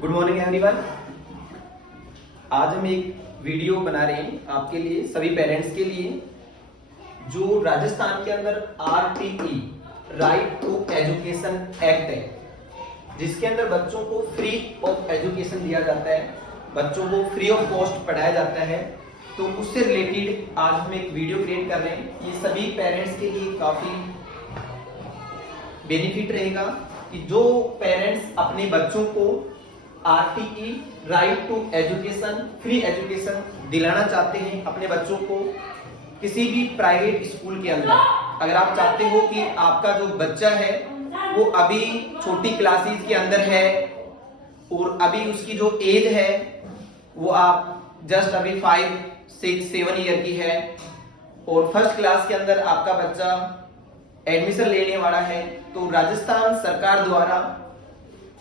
Good morning everyone. आज हम एक वीडियो बना रहे हैं आपके लिए, सभी पेरेंट्स के लिए, जो राजस्थान के अंदर RTE right to education act है, जिसके अंदर बच्चों को फ्री ऑफ एजुकेशन दिया जाता है, बच्चों को फ्री ऑफ कॉस्ट पढ़ाया जाता है। तो उससे रिलेटेड आज हम एक वीडियो क्रिएट कर रहे हैं। ये सभी पेरेंट्स के लिए काफी बेनिफिट रहेगा कि जो पेरेंट्स अपने बच्चों को RTE right to education, free education दिलाना चाहते हैं अपने बच्चों को किसी भी प्राइवेट स्कूल के अंदर। अगर आप चाहते हो कि आपका जो बच्चा है वो अभी छोटी क्लासेस के अंदर है और अभी उसकी जो एज है वो आप जस्ट अभी 5, 6, 7 ईयर की है और फर्स्ट क्लास के अंदर आपका बच्चा एडमिशन लेने वाला है, तो राजस्थान सरकार द्वारा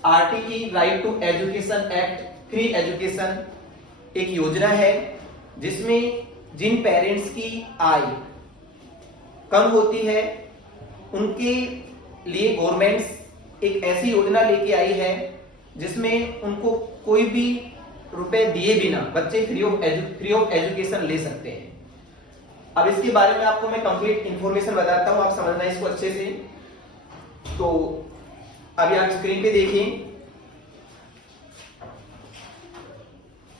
RTE right to education act, free education एक योजना है जिसमें जिन पेरेंट्स की आय कम होती है उनके लिए गवर्नमेंट एक ऐसी योजना लेके आई है जिसमें उनको कोई भी रुपए दिए बिना बच्चे फ्री ऑफ एजुकेशन ले सकते हैं। अब इसके बारे में आपको मैं कंप्लीट इंफॉर्मेशन बताता हूं, आप समझना इसको अच्छे से। तो अभी आप स्क्रीन पे देखें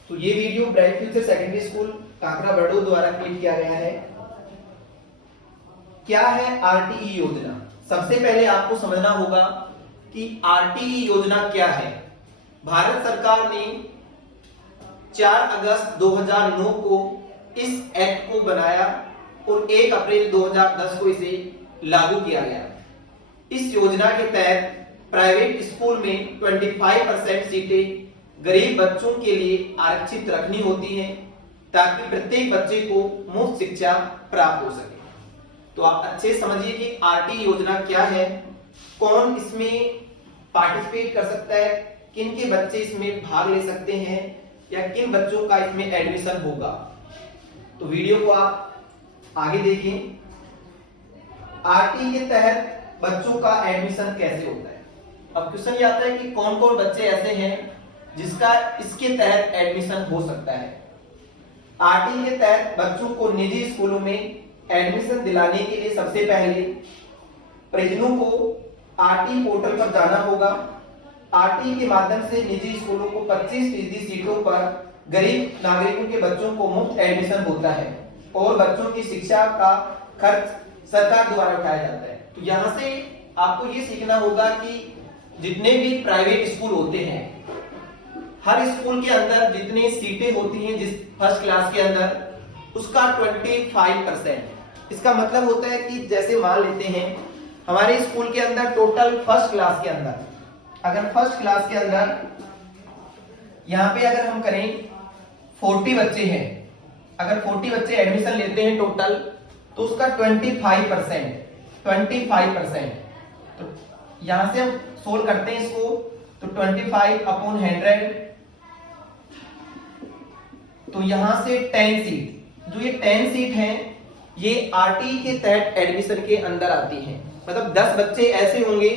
तो ये video bright future secondary school Kakra Baro द्वारा क्लिक किया गया है। क्या है RTE योजना? सबसे पहले आपको समझना होगा कि RTE योजना क्या है। भारत सरकार ने 4 अगस्त 2009 को इस एक्ट को बनाया और 1 अप्रैल 2010 को इसे लागू किया गया। इस योजना के तहत प्राइवेट स्कूल में 25% सीटें गरीब बच्चों के लिए आरक्षित रखनी होती हैं ताकि प्रत्येक बच्चे को मुफ्त शिक्षा प्राप्त हो सके। तो आप अच्छे समझिए कि RTE योजना क्या है, कौन इसमें पार्टिसिपेट कर सकता है, किन के बच्चे इसमें भाग ले सकते हैं या किन बच्चों का इसमें एडमिशन होगा। तो वीडियो को आप आगे देखें। RTE के तहत बच्चों का एडमिशन कैसे होता है। अब क्वेश्चन ये आता है कि कौन कौन बच्चे ऐसे हैं जिसका इसके तहत एडमिशन हो सकता है। RTE के तहत बच्चों को निजी स्कूलों में एडमिशन दिलाने के लिए सबसे पहले परिजनों को RTE पोर्टल पर जाना होगा। RTE के माध्यम से निजी स्कूलों को 25% सीटों पर गरीब नागरिकों के बच्चों को मुफ्त एडमिशन होता है और बच्चों की शिक्षा का खर्च सरकार द्वारा उठाया जाता है। तो यहाँ से आपको ये सीखना होगा कि जितने भी प्राइवेट स्कूल होते हैं, हर स्कूल के अंदर जितनी सीटें होती हैं जिस फर्स्ट क्लास के अंदर उसका 25%। इसका मतलब होता है कि जैसे मान लेते हैं हमारे स्कूल के अंदर टोटल फर्स्ट क्लास के अंदर, अगर फर्स्ट क्लास के अंदर यहाँ पे अगर हम करें 40 बच्चे हैं, अगर 40 बच्चे एडमिशन लेते हैं टोटल, तो उसका 25%। तो यहां से हम सोल्व करते हैं इसको, तो 25/100, तो यहां से 10 सीट, जो ये 10 सीट हैं ये RTE के तहत एडमिशन के अंदर आती हैं। मतलब 10 बच्चे ऐसे होंगे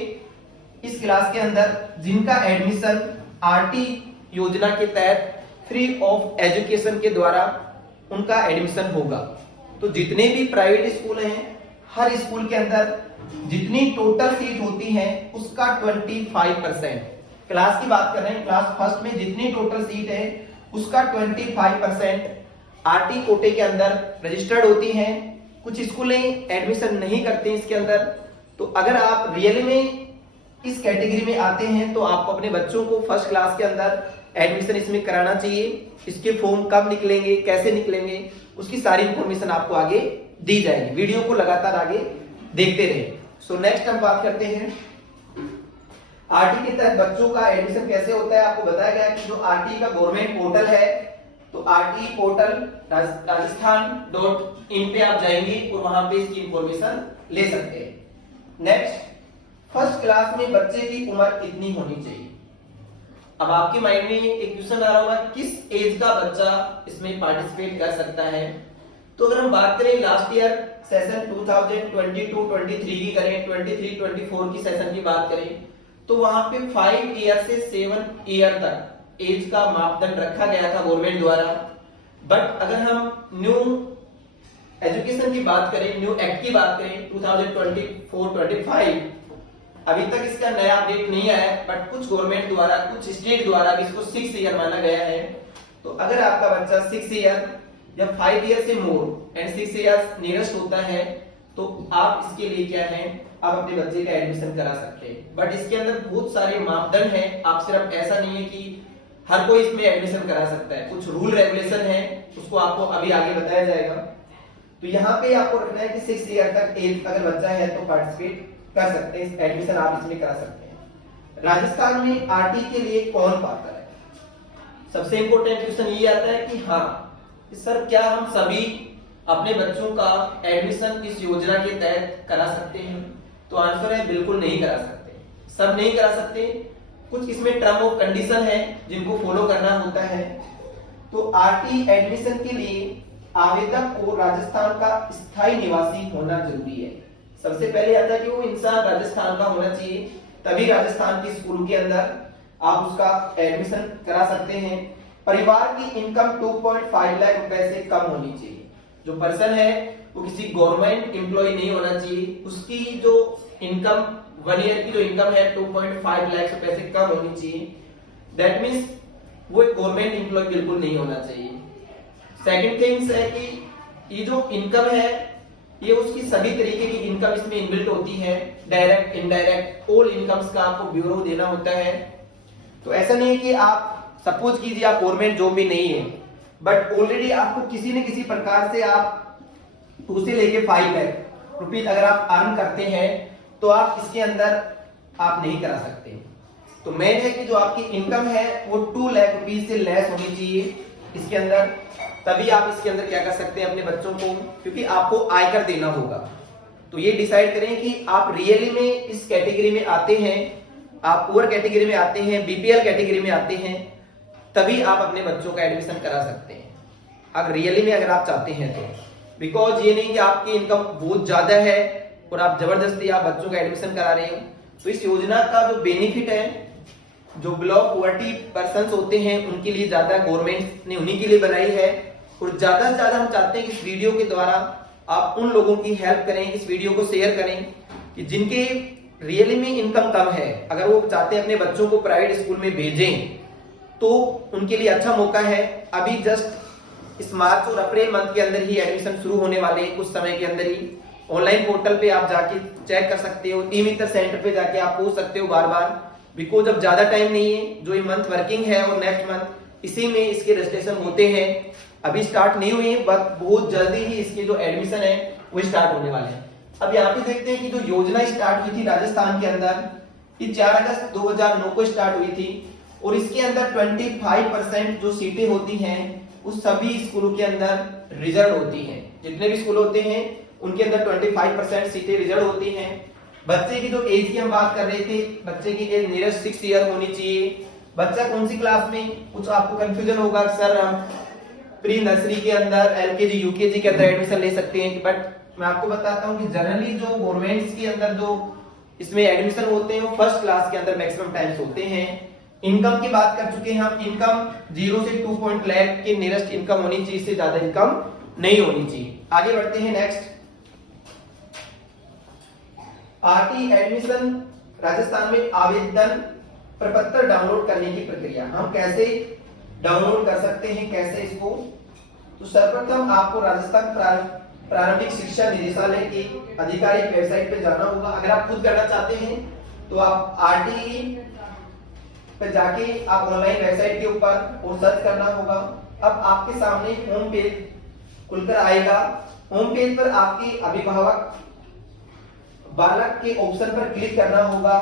इस क्लास के अंदर जिनका एडमिशन RTE योजना के तहत फ्री ऑफ एजुकेशन के द्वारा उनका एडमिशन होगा। तो जितने भी प्राइवेट स्कूल हैं, हर स्कूल के अंदर जितनी टोटल सीट होती है उसका 25%। क्लास की बात कर रहे हैं, क्लास फर्स्ट में जितनी टोटल सीट है उसका 25% RTE कोटे के अंदर रजिस्टर्ड होती हैं। कुछ स्कूलें एडमिशन नहीं करते इसके अंदर। तो अगर आप रियल में इस कैटेगरी में आते हैं तो आपको अपने बच्चों को फर्स्ट क्लास के अंदर एडमिशन इसमें कराना चाहिए। इसके फॉर्म कब निकलेंगे, कैसे निकलेंगे, उसकी सारी इंफॉर्मेशन आपको आगे दी जाएगी। वीडियो को लगातार आगे देखते रहे। सो नेक्स्ट हम बात करते हैं RTE के तहत बच्चों का एडमिशन कैसे होता है। आपको बताया गया कि जो RTE का गवर्नमेंट पोर्टल है, तो RTE पोर्टल rajasthan.in पे आप जाएंगे और वहां पे इसकी इंफॉर्मेशन ले सकते हैं। नेक्स्ट, फर्स्ट क्लास में बच्चे की उम्र कितनी होनी चाहिए। अब आपके माइंड में एक क्वेश्चन आ रहा होगा किस एज का बच्चा इसमें पार्टिसिपेट कर सकता है। तो अगर हम बात करें लास्ट ईयर सेशन 2022-23 की करें, 23-24 की सेशन की बात करें, तो वहां पे 5 ईयर से 7 ईयर तक एज का मापदंड रखा गया था गवर्नमेंट द्वारा। बट अगर हम न्यू एजुकेशन की बात करें, न्यू एक्ट की बात करें 2024-25, अभी तक इसका नया अपडेट नहीं आया, बट कुछ गवर्नमेंट द्वारा, कुछ स्टेट द्वारा इसको 6 ईयर माना गया है। तो अगर आपका बच्चा 6 ईयर या 5 ईयर से मोर एंड 6 ईयर नियरेस्ट होता है तो आप इसके लिए क्या है, आप अपने बच्चे का एडमिशन करा सकते हैं। बट इसके अंदर बहुत सारे मापदंड हैं, आप सिर्फ ऐसा नहीं है कि हर कोई इसमें एडमिशन करा सकता है, कुछ रूल रेगुलेशन है, उसको आपको अभी आगे बताया जाएगा। तो यहाँ पे आपको रखना है कि 6 ईयर तक एज अगर बच्चा है तो पार्टिसिपेट कर सकते हैं, एडमिशन आप इसमें करा सकते हैं। राजस्थान में आरटी के लिए कौन पात्र है? सबसे इंपॉर्टेंट क्वेश्चन ये आता है कि हाँ सर, क्या हम सभी अपने बच्चों का एडमिशन इस योजना के तहत करा सकते हैं? तो आंसर है बिल्कुल नहीं करा सकते, सब नहीं करा सकते। कुछ इसमें टर्म ऑफ कंडीशन है जिनको फॉलो करना होता है। तो आरटी एडमिशन के लिए आवेदक को राजस्थान का स्थायी निवासी होना जरूरी है। सबसे पहले आता है कि वो इंसान राजस्थान का होना चाहिए, तभी राजस्थान की स्कूल के अंदर आप उसका एडमिशन करा सकते हैं। परिवार की इनकम 2.5 लाख रुपए से कम होनी चाहिए। जो पर्सन है वो किसी गवर्नमेंट एम्प्लॉय नहीं होना चाहिए, उसकी जो इनकम 1 ईयर की जो इनकम है 2.5 लाख रुपए से कम होनी चाहिए। दैट मीन्स वो एक गवर्नमेंट एम्प्लॉय बिल्कुल नहीं होना चाहिए। सेकंड थिंग्स है कि ये जो इनकम है ये उसकी सभी तरीके की इनकम इसमें इनबिल्ट होती है, डायरेक्ट इनडायरेक्ट ऑल इनकम्स का आपको ब्यूरो देना होता है। तो ऐसा नहीं है कि आप सपोज कीजिए आप गवर्नमेंट जॉब में नहीं है, बट ऑलरेडी आपको किसी न किसी प्रकार से आप 2 से लेके 5 लाख रुपीज अगर आप अर्न करते हैं तो आप इसके अंदर आप नहीं करा सकते। तो मेन है कि जो आपकी इनकम है वो 2 लाख रुपीज से लेस होनी चाहिए इसके अंदर, तभी आप इसके अंदर क्या कर सकते हैं अपने बच्चों को, क्योंकि आपको आयकर देना होगा। तो ये डिसाइड करें कि आप रियली में इस कैटेगरी में आते हैं, आप पुअर कैटेगरी में आते हैं, बीपीएल कैटेगरी में आते हैं, तभी आप अपने बच्चों का एडमिशन करा सकते हैं अगर रियली में अगर आप चाहते हैं तो। बिकॉज ये नहीं कि आपकी इनकम बहुत ज्यादा है और आप जबरदस्ती आप बच्चों का एडमिशन करा रहे हो। तो इस योजना का जो बेनिफिट है, जो बिलो पॉवर्टी पर्संस होते हैं उनके लिए ज्यादा गवर्नमेंट ने उन्हीं के लिए बनाई है। और ज्यादा से ज्यादा हम चाहते हैं कि इस वीडियो के द्वारा आप उन लोगों की हेल्प करें, इस वीडियो को शेयर करें कि जिनके रियली में इनकम कम है, अगर वो चाहते हैं अपने बच्चों को प्राइवेट स्कूल में भेजें तो उनके लिए अच्छा मौका है। अभी जस्ट इस मार्च और अप्रैल मंथ के अंदर ही एडमिशन शुरू होने वाले हैं, कुछ समय के अंदर ही। ऑनलाइन पोर्टल पे आप जाके चेक कर सकते हो, ई मित्र सेंटर पे जाके आप पूछ सकते हो बार बार, बिकॉज अब ज्यादा टाइम नहीं है, जो ये मंथ वर्किंग है और नेक्स्ट मंथ इसी में इसके रजिस्ट्रेशन होते हैं। अभी स्टार्ट नहीं हुई है, बट बहुत जल्दी ही इसके जो एडमिशन है वो स्टार्ट होने वाले हैं। अब यहाँ पे देखते हैं कि जो योजना स्टार्ट हुई थी राजस्थान के अंदर, ये 4 अगस्त 2009 को स्टार्ट हुई थी और इसके अंदर 25% जो सीटें होती हैं उस सभी स्कूलों के अंदर रिजर्व होती हैं। जितने भी स्कूल होते हैं उनके अंदर 25% सीटें रिजर्व होती हैं। बच्चे की जो एज की हम बात कर रहे थे, बच्चे की एज नियरेस्ट 6 ईयर होनी चाहिए। बच्चा कौन सी क्लास में, कुछ आपको कंफ्यूजन होगा, सर हम प्री नर्सरी के अंदर, एलकेजी यूकेजी के अंदर एडमिशन ले सकते हैं, बट मैं आपको बताता हूं कि जनरली जो गवर्नमेंट्स के अंदर जो इसमें एडमिशन होते हैं वो फर्स्ट क्लास के अंदर मैक्सिमम टाइम्स होते हैं। इनकम की बात कर चुके हैं हम, इनकम 0 से 2 लाख के नियरेस्ट इनकम होनी चाहिए, इससे ज्यादा इनकम नहीं होनी चाहिए। आगे बढ़ते हैं नेक्स्ट। आरटी एडमिशन राजस्थान में आवेदन प्रपत्र डाउनलोड करने की प्रक्रिया, हम कैसे डाउनलोड कर सकते हैं, कैसे इसको। तो सर्वप्रथम आपको राजस्थान प्रारंभिक शिक्षा निदेशालय की आधिकारिक वेबसाइट पे जाना होगा। अगर आप खुद करना चाहते हैं तो आप आरटी पे जाके आप ऑनलाइन वेबसाइट के ऊपर और सर्च करना होगा। अब आपके सामने होम पेज खुलकर आएगा। होम पेज पर आपके अभिभावक बालक के ऑप्शन पर क्लिक करना होगा।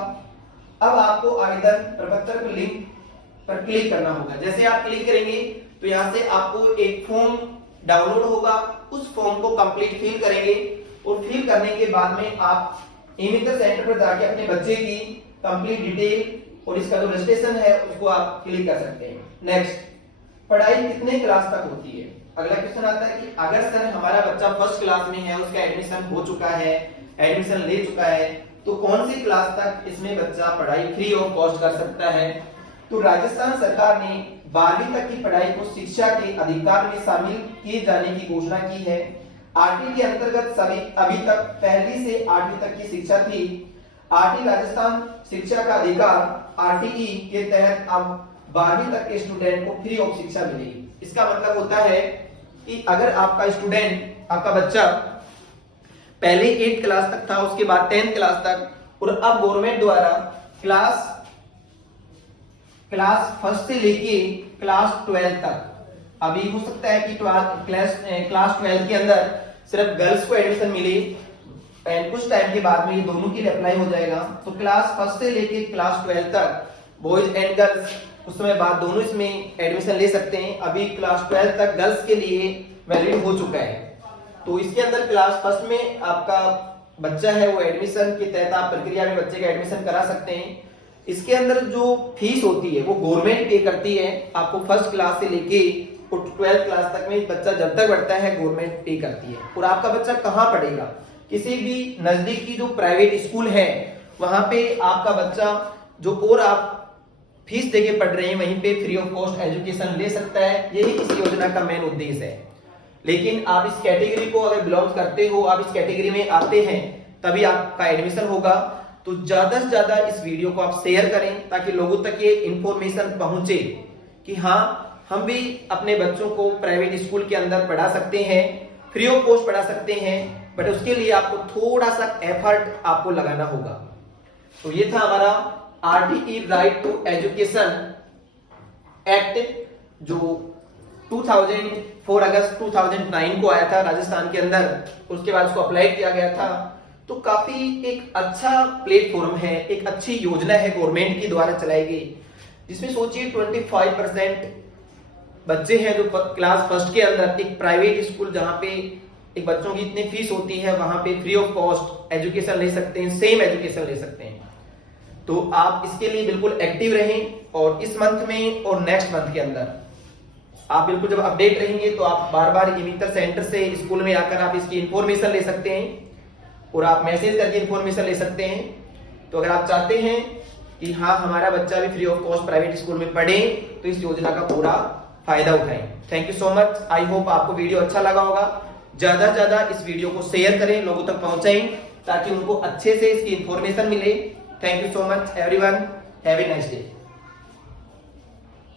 अब आपको आवेदन प्रपत्र पर लिंक पर क्लिक करना होगा। जैसे आप क्लिक करेंगे तो यहाँ से आपको एक फॉर्म डाउनलोड होगा, उस फॉर्म को कंप्लीट फिल करेंगे और फिल करने के बाद में आप ई मित्र सेंटर पर जाके अपने बच्चे की कंप्लीट डिटेल और इसका जो रजिस्ट्रेशन है उसको आप क्लिक कर सकते हैं। नेक्स्ट, पढ़ाई कितने क्लास तक होती है। अगला क्वेश्चन आता है कि अगर सर हमारा बच्चा फर्स्ट क्लास में है, उसका एडमिशन हो चुका है, एडमिशन ले चुका है, तो कौन सी क्लास तक इसमें बच्चा पढ़ाई फ्री ऑफ कॉस्ट कर सकता है? तो राजस्थान सरकार ने 12वीं तक की पढ़ाई को शिक्षा के अधिकार में शामिल किए जाने की घोषणा की है। आरटी के अंतर्गत सभी अभी तक पहली से 8वीं तक की शिक्षा थी। आरटी राजस्थान शिक्षा का अधिकार आरटीई के तहत अब 12वीं तक के स्टूडेंट को फ्री ऑफ शिक्षा मिलेगी। इसका मतलब होता है कि अगर आपका स्टूडेंट, आपका बच्चा पहले 8th क्लास तक था, उसके बाद 10th क्लास तक, और अब गवर्नमेंट द्वारा क्लास फर्स्ट से लेके क्लास 12 तक, अभी हो सकता है कि क्लास 12 के अंदर सिर्फ गर्ल्स को एडमिशन मिले एंड कुछ टाइम के बाद में ये दोनों के लिए अप्लाई हो जाएगा। तो क्लास फर्स्ट से लेके क्लास 12 तक बॉयज एंड गर्ल्स उस समय बाद दोनों इसमें एडमिशन ले सकते हैं। अभी क्लास 12 तक गर्ल्स के लिए वैलिड हो चुका है। तो इसके अंदर क्लास फर्स्ट में आपका बच्चा है वो एडमिशन के तहत आप प्रक्रिया में बच्चे का एडमिशन करा सकते हैं। इसके अंदर जो फीस होती है वो गवर्नमेंट पे करती है। आपको फर्स्ट क्लास से लेके 12th क्लास तक में बच्चा जब तक बढ़ता है गवर्नमेंट पे करती है। और आपका बच्चा कहाँ पढ़ेगा? किसी भी नजदीक की जो प्राइवेट स्कूल है वहां पे आपका बच्चा जो और आप फीस देके पढ़ रहे हैं वहीं पे फ्री ऑफ कॉस्ट एजुकेशन ले सकता है। यही इस योजना का मेन उद्देश्य है। लेकिन आप इस कैटेगरी को अगर बिलोंग करते हो, आप इस कैटेगरी में आते हैं, तभी आपका एडमिशन होगा। तो ज्यादा से ज्यादा इस वीडियो को आप शेयर करें ताकि लोगों तक ये इंफॉर्मेशन पहुंचे कि हाँ, हम भी अपने बच्चों को प्राइवेट स्कूल के अंदर पढ़ा सकते हैं, फ्री ऑफ कॉस्ट पढ़ा सकते हैं, बट उसके लिए आपको थोड़ा सा एफर्ट आपको लगाना होगा। तो ये था हमारा RTE right to education act जो 4 अगस्त 2009 को आया था राजस्थान के अंदर। उसके बाद उसको अप्लाई किया गया था। तो काफी एक अच्छा प्लेटफॉर्म है, एक अच्छी योजना है गवर्नमेंट की द्वारा चलाई गई, जिसमें सोचिए 25% बच्चे हैं जो क्लास फर्स्ट के अंदर एक प्राइवेट स्कूल जहां पे एक बच्चों की इतनी फीस होती है वहां पे फ्री ऑफ कॉस्ट एजुकेशन ले सकते हैं, सेम एजुकेशन ले सकते हैं। तो आप इसके लिए बिल्कुल एक्टिव रहें और इस मंथ में और नेक्स्ट मंथ के अंदर आप बिल्कुल जब अपडेट रहेंगे तो आप बार बार ई-मित्र सेंटर से स्कूल में आकर आप इसकी इंफॉर्मेशन ले सकते हैं और आप मैसेज करके इंफॉर्मेशन ले सकते हैं। तो अगर आप चाहते हैं कि हाँ हमारा बच्चा भी free of cost private school में पढ़े तो इस योजना का पूरा फायदा उठाएं। Thank you so much. I hope आपको वीडियो अच्छा लगा होगा। ज्यादा से ज्यादा इस वीडियो को शेयर करें, लोगों तक पहुंचाएं ताकि उनको अच्छे से इसकी इंफॉर्मेशन मिले। Thank you so much everyone. Have a nice day.